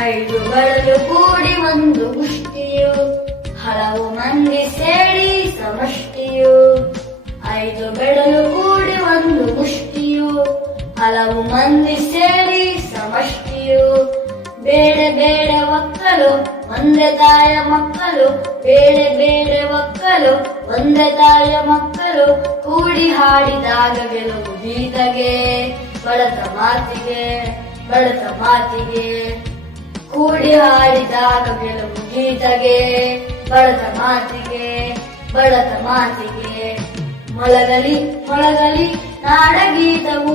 ಐದು ಕೂಡಿ ಒಂದು ಮುಷ್ಟಿಯು, ಹಲವು ಮಂದಿ ಸೇರಿ ಸಮಷ್ಟಿಯು. ಐದು ಬೆಳಲು ಕೂಡಿ ಒಂದು ಮುಷ್ಟಿಯು, ಹಲವು ಮಂದಿ ಸೇರಿ ಸಮಷ್ಟಿಯು. ಬೇಡ ಬೇಡ ಒಕ್ಕಲು, ಒಂದೇ ತಾಯ ಮಕ್ಕಳು ಬೇಡ ಬೇಡ ಒಕ್ಕಲು, ಒಂದೇ ತಾಯ ಮಕ್ಕಳು ಕೂಡಿ ಹಾಡಿದಾಗ ಗೆಲುವು ಗೀತಗೆ, ಬಳತ ಮಾತಿಗೆ ಬಳತ ಮಾತಿಗೆ. ಕೂಡಿ ಹಾಡಿದಾಗ ಗೆಲುವು ಗೀತಗೆ ಬಳದ ಮಾತಿಗೆ ಬಳದ ಮಾತಿಗೆ. ಮೊಳಗಲಿ ಮೊಳಗಲಿ ನಾಡಗೀತವು,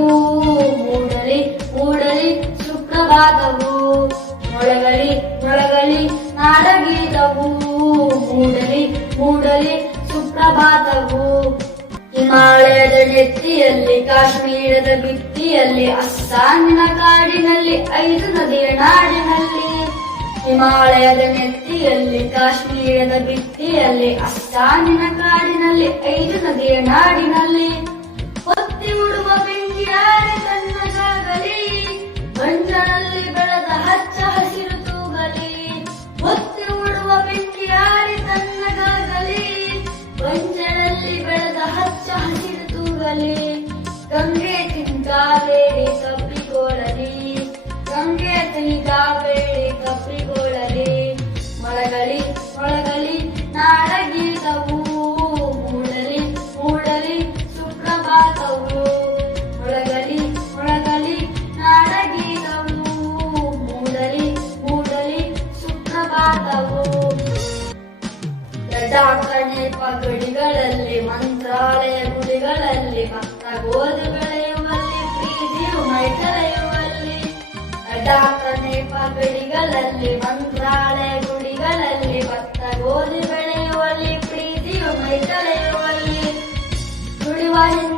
ಮೂಡಲಿ ಮೂಡಲಿ ಸುಪ್ರಭಾತವು. ಮೊಳಗಲಿ ಮೊಳಗಲಿ ನಾಡಗೀತವು, ಮೂಡಲಿ ಮೂಡಲಿ ಸುಪ್ರಭಾತವು. ಹಿಮಾಲಯದ ನೆತ್ತಿಯಲ್ಲಿ, ಕಾಶ್ಮೀರದ ಬಿತ್ತಿಯಲ್ಲಿ ಅಸ್ಸಾಮಿನ ಕಾಡಿನಲ್ಲಿ, ಐದು ನದಿಯ ನಾಡಿನಲ್ಲಿ. ಹಿಮಾಲಯದ ನೆತ್ತಿಯಲ್ಲಿ, ಕಾಶ್ಮೀರದ ಬಿತ್ತಿಯಲ್ಲಿ ಅಸ್ಸಾಮಿನ ಕಾಡಿನಲ್ಲಿ, ಐದು ನದಿಯ ನಾಡಿನಲ್ಲಿ. ಹೊತ್ತಿ ಉಡುವ ಬೆಂಕಿಯಾರೆ மகளே கங்கை காவேரி ಲಡಾಖನೆ ಪಗಡಿಗಳಲ್ಲಿ ಮಂತ್ರಾಲಯ ಗುಡಿಗಳಲ್ಲಿ ಭಕ್ತ ಗೋಧಿ ಬೆಳೆಯುವಲ್ಲಿ ಪ್ರೀತಿಯು ಮೈ ಕರೆಯುವಲ್ಲಿ ಲಡಾಖನೆ ಪಗಡಿಗಳಲ್ಲಿ ಮಂತ್ರಾಲಯ ಗುಡಿಗಳಲ್ಲಿ ಭಕ್ತ ಗೋಧಿ ಬೆಳೆಯುವಲ್ಲಿ ಪ್ರೀತಿಯು ಮೈ ಕರೆಯುವಲ್ಲಿ ದುಡಿವ ಹೆಣ್ಣು